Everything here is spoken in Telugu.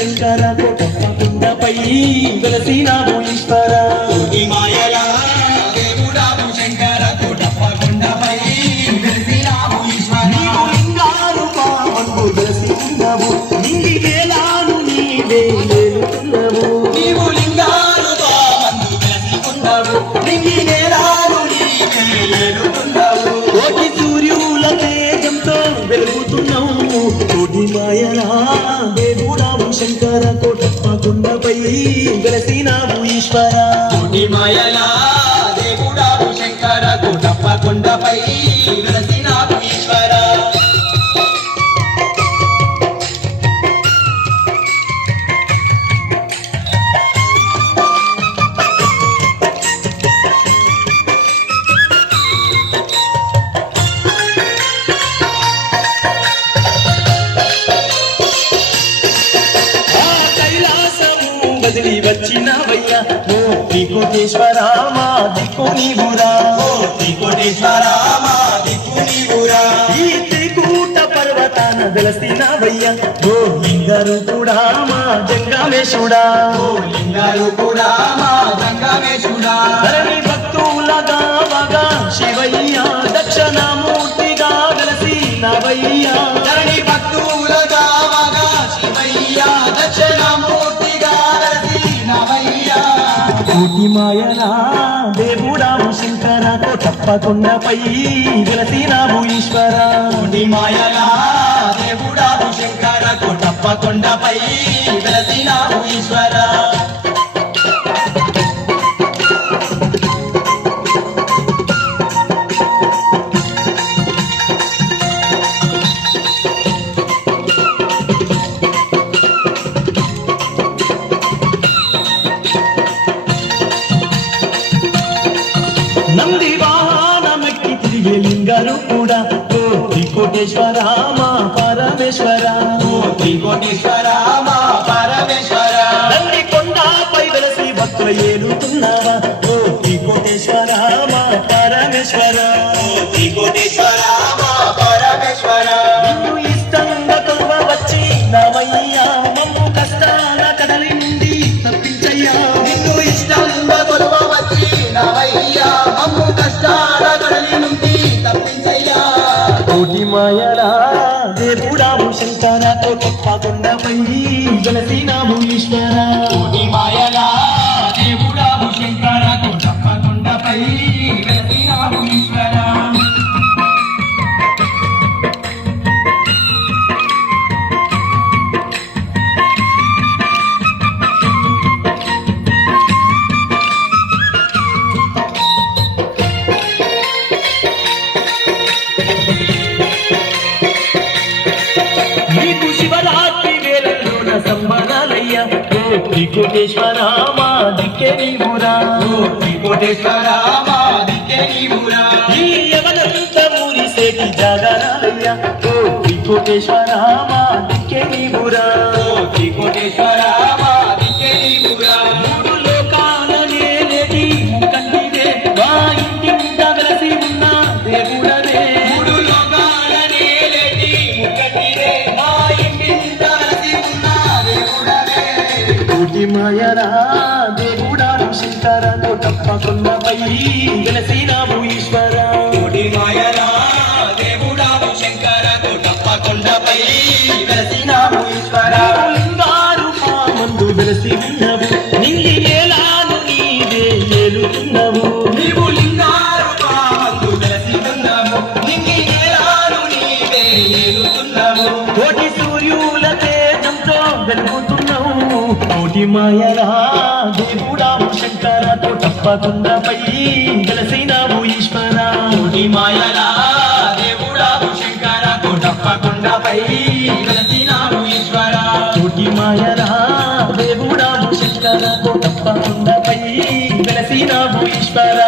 శంకర తప్పకుండపై వెలసినాము ఈశ్వర మాయల దేవుడాము శంకర కోటప్పకొండపై వెలిసినాము ఈశ్వర నీవు లింగారు పామందు వెలసినావు నింగి వేలాను నీవే లేలుతున్నావు నీవు లింగాలుగా మందు వెలసికున్నావు నింగి నేరాలు నీవే ఏలుతున్నావు కోటి సూర్యుల తేజంతో వెలుగుతున్నావు. కోటి మాయలా దేవుడాము శంకర కోటప్ప తప్పకుండపై వెలసినాము ఈశ్వర. కోటి ఓ శ్రీకోటేశ్వర మా దిక్కు నీవురా కోటి కోటేశ్వర మా దిక్కు నీవురా ఈ త్రికూట పర్వతాన వెలసినవయ్యా. ఓ లింగారు కూడా మా జంగామేశుడా. ఓ లింగాలు కూడా మా జంగమేశుడా. ధరణి భక్తులగా వగా శివయ్య దక్షిణామూర్తిగా వెలసినవయ్యా. కోటి మాయనా దేవుడాము శంకర తప్పకుండపై వెలసినాము ఈశ్వర. కోటి మాయనా దేవుడాము శంకర కోటప్పకొండపై వెలసినాము ఈశ్వర. త్రికోటేశ్వర మా పరమేశ్వర ఓ త్రికోటేశ్వర శంకర తప్పకుండపై వెలసినాము ఈశ్వర. కోటి మాయలా త్రికోటేశ్వర మా దిక్కే నీవురా ఓ త్రికోటేశ్వర మా దిక్కే నీవురా ఈ యవనంత మురిసేటి జాగరాలయ్యా. ఓ త్రికోటేశ్వర మా కోటి మాయరా దేవుడాను శంకర తప్పకుండపై ఈశ్వర. కోటి మాయలా దేవుడాము శంకర కోటి మాయరా దేవుడాము శంకర తప్పకుండపై వెలసినావు ఈశ్వర. కోటి మాయలా దేవుడాము శంకర తప్పకొండపై వెలసినాము ఈశ్వర. కోటి మాయరా దేవుడాము శంకర తప్పకుండపై వెలసినావు ఈశ్వర.